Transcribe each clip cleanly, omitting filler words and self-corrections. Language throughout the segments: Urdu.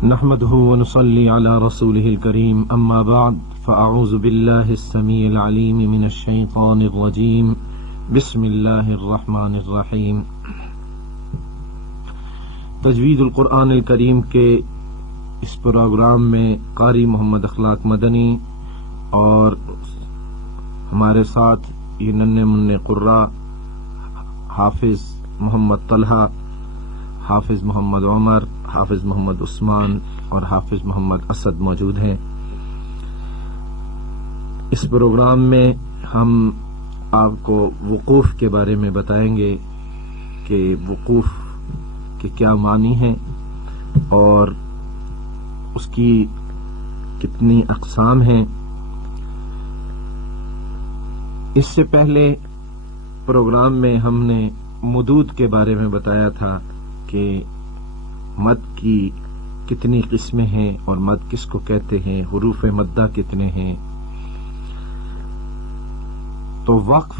نحمده ونصلي على رسوله الكريم أما بعد فأعوذ بالله السميع العليم من الشيطان الرجيم بسم الله الرحمن الرحيم۔ تجوید القرآن الکریم کے اس پروگرام میں قاری محمد اخلاق مدنی اور ہمارے ساتھ یہ ننھے منع قراء حافظ محمد طلحہ، حافظ محمد عمر، حافظ محمد عثمان اور حافظ محمد اسد موجود ہیں۔ اس پروگرام میں ہم آپ کو وقوف کے بارے میں بتائیں گے کہ وقوف کے کیا معنی ہیں اور اس کی کتنی اقسام ہیں۔ اس سے پہلے پروگرام میں ہم نے مدود کے بارے میں بتایا تھا کہ مد کی کتنی قسمیں ہیں اور مد کس کو کہتے ہیں، حروف مدہ کتنے ہیں۔ تو وقف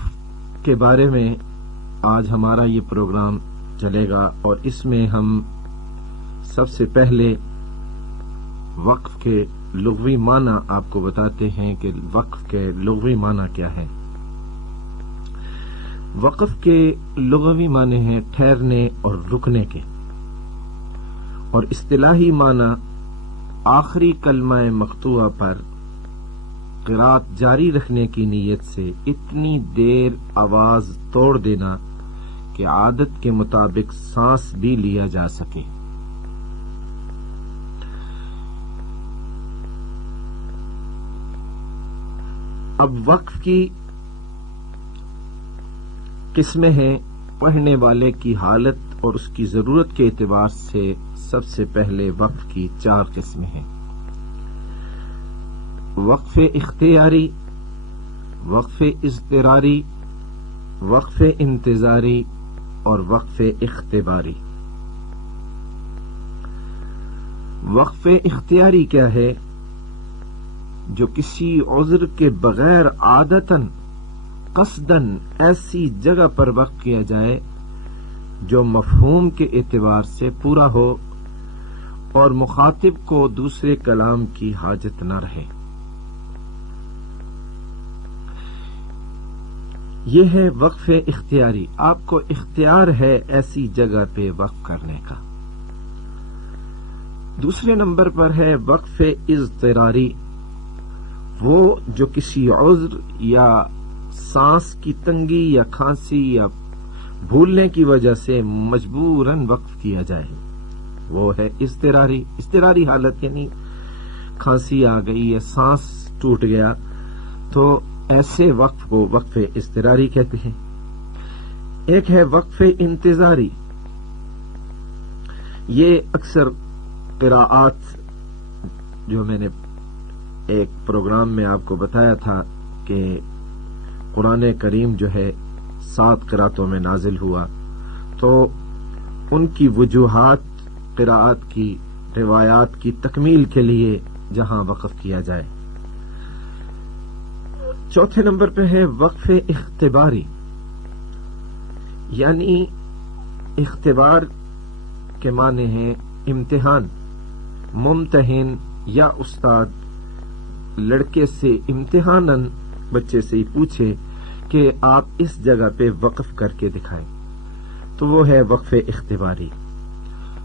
کے بارے میں آج ہمارا یہ پروگرام چلے گا اور اس میں ہم سب سے پہلے وقف کے لغوی معنی آپ کو بتاتے ہیں کہ وقف کے لغوی معنی کیا ہے۔ وقف کے لغوی معنی ہیں ٹھہرنے اور رکنے کے، اور اصطلاحی معنی آخری کلمہ مقطوعہ پر قرات جاری رکھنے کی نیت سے اتنی دیر آواز توڑ دینا کہ عادت کے مطابق سانس بھی لیا جا سکے۔ اب وقف کی قسمیں ہیں۔ پڑھنے والے کی حالت اور اس کی ضرورت کے اعتبار سے سب سے پہلے وقف کی 4 قسمیں ہیں۔ وقف اختیاری، وقف اضطراری، وقف انتظاری اور وقف اختباری۔ وقف اختیاری کیا ہے؟ جو کسی عذر کے بغیر عادتاً قصداً ایسی جگہ پر وقف کیا جائے جو مفہوم کے اعتبار سے پورا ہو اور مخاطب کو دوسرے کلام کی حاجت نہ رہے۔ یہ ہے وقف اختیاری، آپ کو اختیار ہے ایسی جگہ پہ وقف کرنے کا۔ دوسرے نمبر پر ہے وقف اضطراری، وہ جو کسی عذر یا سانس کی تنگی یا کھانسی یا بھولنے کی وجہ سے مجبوراً وقف کیا جائے، وہ ہے اضطراری۔ اضطراری حالت یعنی کھانسی آ گئی یا سانس ٹوٹ گیا تو ایسے وقف کو وقف اضطراری کہتے ہیں۔ ایک ہے وقف انتظاری، یہ اکثر قراءات جو میں نے ایک پروگرام میں آپ کو بتایا تھا کہ قرآن کریم جو ہے 7 قراتوں میں نازل ہوا، تو ان کی وجوہات قراءات کی روایات کی تکمیل کے لیے جہاں وقف کیا جائے۔ چوتھے نمبر پہ ہے وقف اختباری، یعنی اختبار کے معنی ہیں امتحان۔ ممتحن یا استاد لڑکے سے امتحاناً بچے سے ہی پوچھے کہ آپ اس جگہ پہ وقف کر کے دکھائیں، تو وہ ہے وقف اختباری۔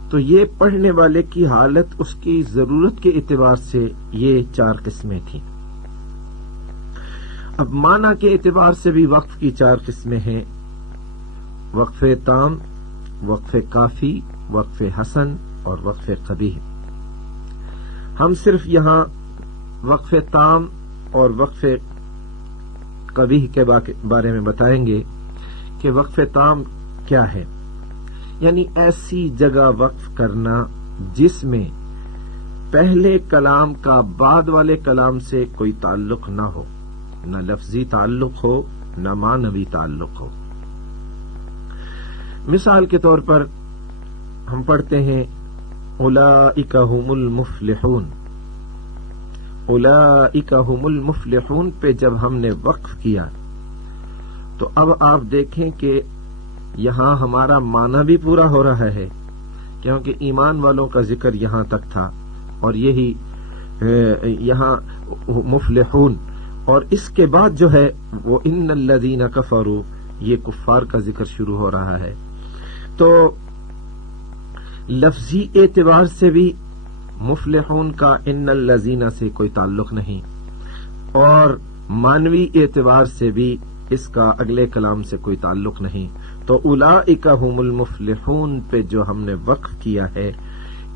تو یہ پڑھنے والے کی حالت اس کی ضرورت کے اعتبار سے یہ 4 قسمیں تھیں۔ اب معنی کے اعتبار سے بھی وقف کی 4 قسمیں ہیں، وقف تام، وقف کافی، وقف حسن اور وقف قبیح۔ ہم صرف یہاں وقف تام اور وقف قبیح کے بارے میں بتائیں گے کہ وقف تام کیا ہے، یعنی ایسی جگہ وقف کرنا جس میں پہلے کلام کا بعد والے کلام سے کوئی تعلق نہ ہو، نہ لفظی تعلق ہو نہ معنوی تعلق ہو۔ مثال کے طور پر ہم پڑھتے ہیں اولئک هم المفلحون، اولئک هم المفلحون پہ جب ہم نے وقف کیا تو اب آپ دیکھیں کہ یہاں ہمارا معنی بھی پورا ہو رہا ہے، کیونکہ ایمان والوں کا ذکر یہاں تک تھا اور یہی یہاں مفلحون، اور اس کے بعد جو ہے وہ ان الذین کفروا، یہ کفار کا ذکر شروع ہو رہا ہے. تو لفظی اعتبار سے بھی مفلحون کا ان الذین سے کوئی تعلق نہیں، اور معنوی اعتبار سے بھی اس کا اگلے کلام سے کوئی تعلق نہیں. تو اولئک هم المفلحون پہ جو ہم نے وقف کیا ہے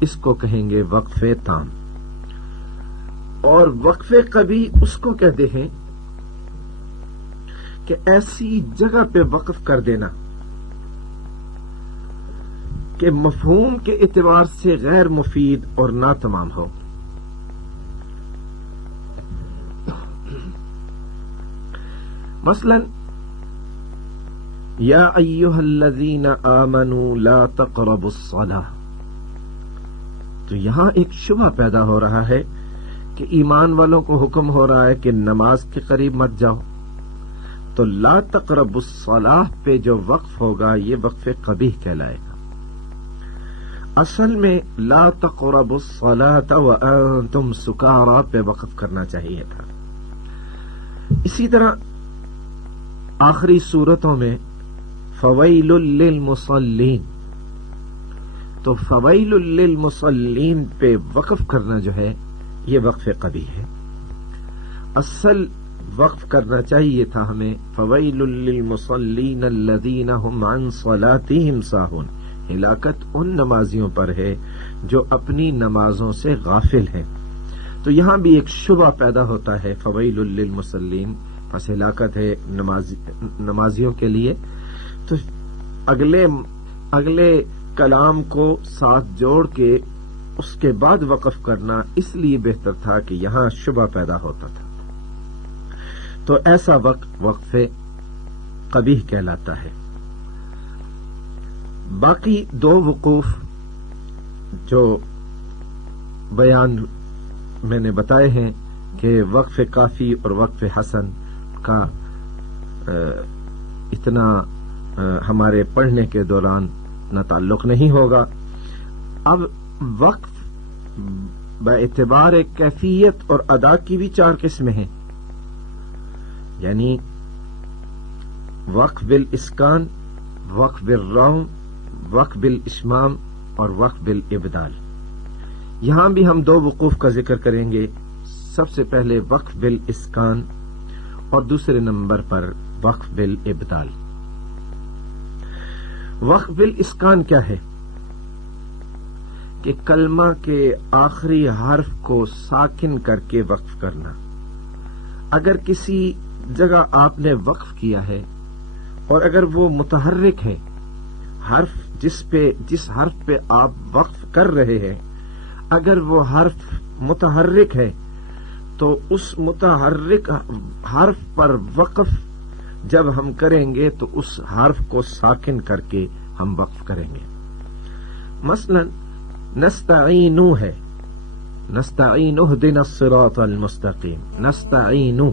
اس کو کہیں گے وقف تام. اور وقف قبی اس کو کہتے ہیں کہ ایسی جگہ پہ وقف کر دینا کہ مفہوم کے اعتبار سے غیر مفید اور ناتمام ہو. مثلا یا ایھا الذین آمنوا لا تقربوا الصلاۃ، تو یہاں ایک شبہ پیدا ہو رہا ہے کہ ایمان والوں کو حکم ہو رہا ہے کہ نماز کے قریب مت جاؤ. تو لا تقربوا الصلاۃ پہ جو وقف ہوگا یہ وقف قبیح کہلائے گا. اصل میں لا تقربوا الصلاۃ وانتم سکارى پہ وقف کرنا چاہیے تھا. اسی طرح آخری صورتوں میں فویل للمصلین، تو فویل للمصلین پہ وقف کرنا جو ہے یہ وقف قبیح ہے. اصل وقف کرنا چاہیے تھا ہمیں فویل للمصلین الذین هم عن صلاتهم ساہون. ہلاکت ان نمازیوں پر ہے جو اپنی نمازوں سے غافل ہیں. تو یہاں بھی ایک شبہ پیدا ہوتا ہے، فویل للمصلین پس ہلاکت ہے نمازیوں کے لیے. تو اگلے کلام کو ساتھ جوڑ کے اس کے بعد وقف کرنا اس لیے بہتر تھا کہ یہاں شبہ پیدا ہوتا تھا. تو ایسا وقف قبیح کہلاتا ہے. باقی دو وقوف جو بیان میں نے بتائے ہیں کہ وقف کافی اور وقف حسن کا اتنا ہمارے پڑھنے کے دوران نہ تعلق نہیں ہوگا. اب وقف باعتبار کیفیت اور ادا کی بھی 4 قسمیں ہیں، یعنی وقف بالاسکان، وقف بالروم، وقف بالاشمام اور وقف بالابدال. یہاں بھی ہم 2 وقوف کا ذکر کریں گے. سب سے پہلے وقف بالاسکان اور دوسرے نمبر پر وقف بالابدال. وقف بالاسکان کیا ہے؟ کہ کلمہ کے آخری حرف کو ساکن کر کے وقف کرنا. اگر کسی جگہ آپ نے وقف کیا ہے اور اگر وہ متحرک ہے، حرف جس حرف پہ آپ وقف کر رہے ہیں اگر وہ حرف متحرک ہے تو اس متحرک حرف پر وقف جب ہم کریں گے تو اس حرف کو ساکن کر کے ہم وقف کریں گے. مثلا نستعینو ہے، نستعین اہدنا الصراط المستقیم، نستعینو.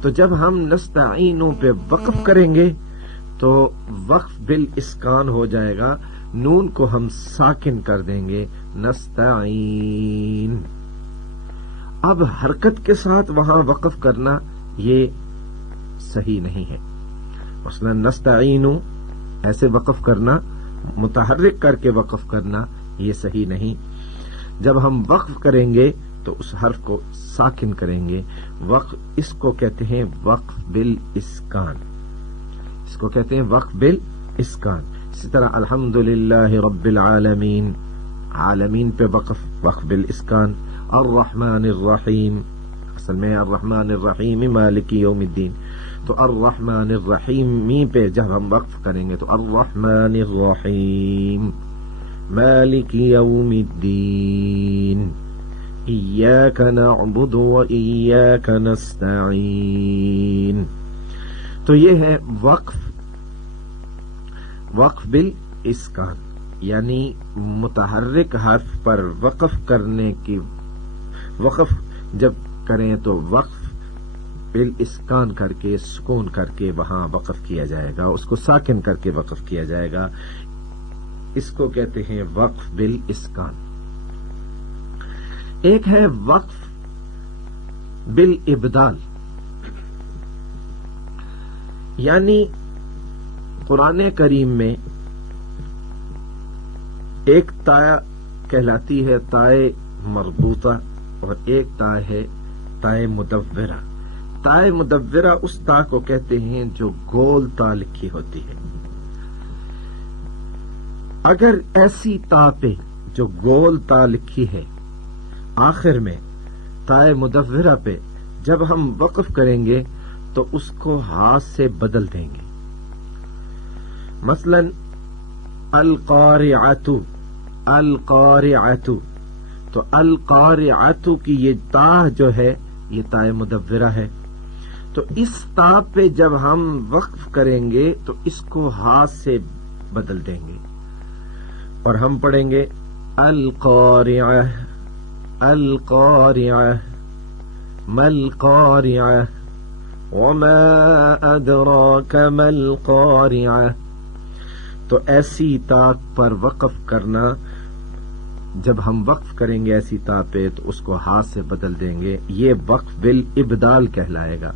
تو جب ہم نستعینو پہ وقف کریں گے تو وقف بالاسکان ہو جائے گا، نون کو ہم ساکن کر دیں گے نستعین. اب حرکت کے ساتھ وہاں وقف کرنا یہ صحیح نہیں ہے. مثلا نستعینو ایسے وقف کرنا، متحرک کر کے وقف کرنا یہ صحیح نہیں. جب ہم وقف کریں گے تو اس حرف کو ساکن کریں گے. وقف اس کو کہتے ہیں وقف بالاسکان، اس کو کہتے ہیں وقف بالاسکان. اسی طرح الحمدللہ رب العالمین، عالمین پہ وقف بالاسکان. الرحمن الرحیم، اصل میں الرحمن الرحیم مالک یوم الدین، تو الرحمن الرحیم پہ جب ہم وقف کریں گے تو الرحمن الرحیم مالک یوم الدین ایاک نعبد و ایاک نستعین. تو یہ ہے وقف بالاسکان، یعنی متحرک حرف پر وقف جب کریں تو وقف بالاسکان کر کے سکون کر کے وہاں وقف کیا جائے گا، اس کو ساکن کر کے وقف کیا جائے گا. اس کو کہتے ہیں وقف بالاسکان. ایک ہے وقف بالابدال، یعنی قرآن کریم میں ایک تا کہلاتی ہے تائے مربوطہ اور ایک تا ہے تائے مدورہ۔ تائے مدورہ اس تا کو کہتے ہیں جو گول تا لکھی ہوتی ہے۔ اگر ایسی تا پہ جو گول تا لکھی ہے آخر میں تائے مدورہ پہ جب ہم وقف کریں گے تو اس کو ہاتھ سے بدل دیں گے۔ مثلا القارعۃ، القارعۃ، تو القارعۃ کی یہ تا جو ہے یہ تائے مدورہ ہے، تو اس تا پہ جب ہم وقف کریں گے تو اس کو ہاتھ سے بدل دیں گے اور ہم پڑھیں گے القارعہ، القارعہ، ما القارعہ وما ادراک ما القارعہ۔ تو ایسی تا پر وقف کرنا، جب ہم وقف کریں گے ایسی تا پہ تو اس کو ہاتھ سے بدل دیں گے، یہ وقف بالابدال کہلائے گا،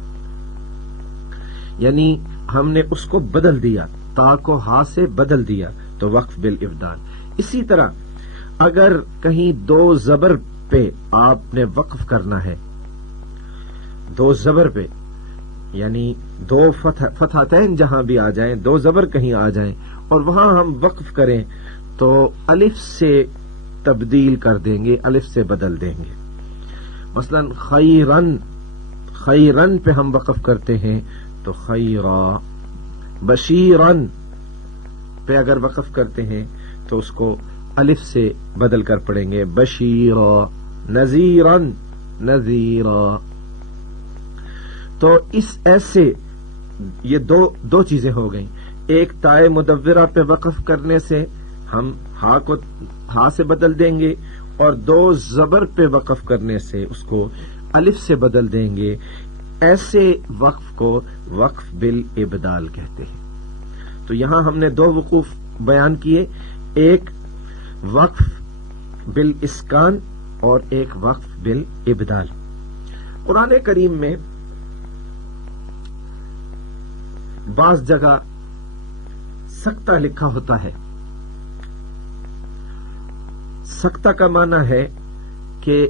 یعنی ہم نے اس کو بدل دیا، تا کو ہاتھ سے بدل دیا تو وقف بالابدال۔ اسی طرح اگر کہیں دو زبر پہ آپ نے وقف کرنا ہے، دو زبر پہ یعنی دو فتحتین جہاں بھی آ جائیں، دو زبر کہیں آ جائیں اور وہاں ہم وقف کریں تو الف سے تبدیل کر دیں گے، الف سے بدل دیں گے۔ مثلا خیرن، خیرن پہ ہم وقف کرتے ہیں تو خیرا، بشیرن پہ اگر وقف کرتے ہیں تو اس کو الف سے بدل کر پڑھیں گے بشیرا، نذیرن، نذیرا۔ تو اس ایسے یہ دو چیزیں ہو گئیں، ایک تائے مدورہ پہ وقف کرنے سے ہم ہا کو ہا سے بدل دیں گے اور دو زبر پہ وقف کرنے سے اس کو الف سے بدل دیں گے، ایسے وقف کو وقف بالابدال کہتے ہیں۔ تو یہاں ہم نے دو وقوف بیان کیے، ایک وقف بالاسکان اور ایک وقف بالابدال۔ قرآن کریم میں بعض جگہ سکتہ لکھا ہوتا ہے۔ سکتہ کا معنی ہے کہ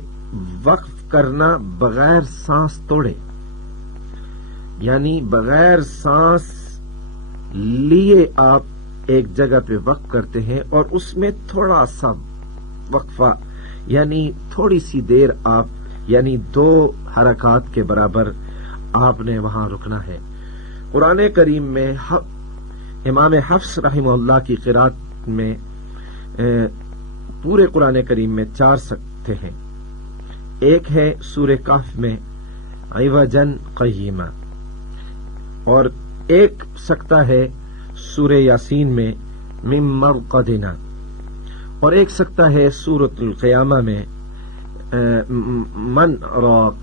وقف کرنا بغیر سانس توڑے، یعنی بغیر سانس لیے آپ ایک جگہ پہ وقف کرتے ہیں اور اس میں تھوڑا سا وقفہ، یعنی تھوڑی سی دیر آپ، یعنی 2 حرکات کے برابر آپ نے وہاں رکنا ہے۔ قرآن کریم میں امام حفص رحمہ اللہ کی قرات میں پورے قرآن کریم میں 4 سکتے ہیں۔ ایک ہے سورہ کہف میں عوجن قیمہ، اور ایک سکتہ ہے سورہ یاسین میں من مرقدنا، اور ایک سکتہ ہے سورۃ القیامہ میں من راق،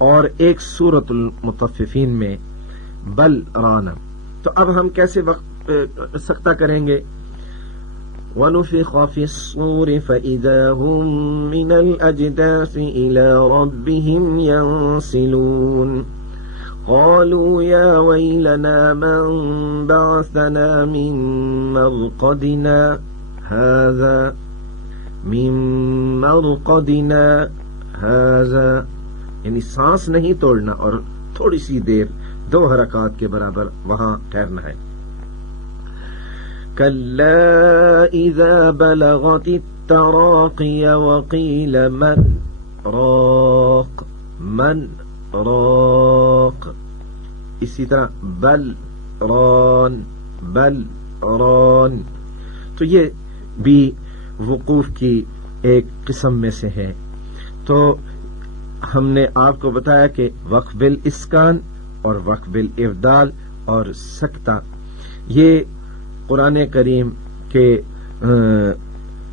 اور ایک سورۃ المطففین میں بل رانا۔ تو اب ہم کیسے سکتہ کریں گے؟ وَنُفِخَ فِي الصُّورِ فَإِذَا هُم مِّنَ الْأَجْدَاثِ إِلَىٰ رَبِّهِمْ يَنسِلُونَ قَالُوا يَا وَيْلَنَا مَن بَعَثَنَا مِن مَّرْقَدِنَا هَٰذَا، یعنی سانس نہیں توڑنا اور تھوڑی سی دیر 2 حرکات کے برابر وہاں ٹھہرنا ہے۔ كَلَّا إِذَا بَلَغَتِ التَّرَاقِيَ وَقِيلَ مَنْ رَاقٍ، مَنْ راق، اسی طرح بل ران، بل ران۔ تو یہ بھی وقوف کی ایک قسم میں سے ہے۔ تو ہم نے آپ کو بتایا کہ وقف بالاسکان اور وقف بالابدال اور سکتہ، یہ قرآن کریم کے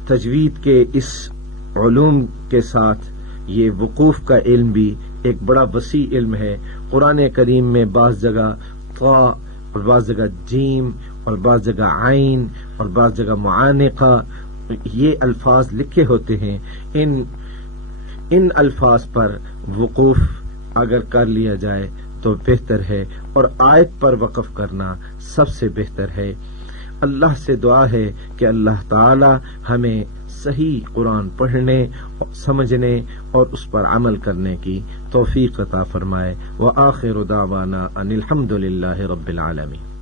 تجوید کے اس علوم کے ساتھ یہ وقوف کا علم بھی ایک بڑا وسیع علم ہے۔ قرآن کریم میں بعض جگہ طا اور بعض جگہ جیم اور بعض جگہ عین اور بعض جگہ معانقہ یہ الفاظ لکھے ہوتے ہیں۔ ان ان الفاظ پر وقوف اگر کر لیا جائے تو بہتر ہے، اور آیت پر وقف کرنا سب سے بہتر ہے۔ اللہ سے دعا ہے کہ اللہ تعالی ہمیں صحیح قرآن پڑھنے، سمجھنے اور اس پر عمل کرنے کی توفیق عطا فرمائے۔ وآخر دعوانا ان الحمد للہ رب العالمین۔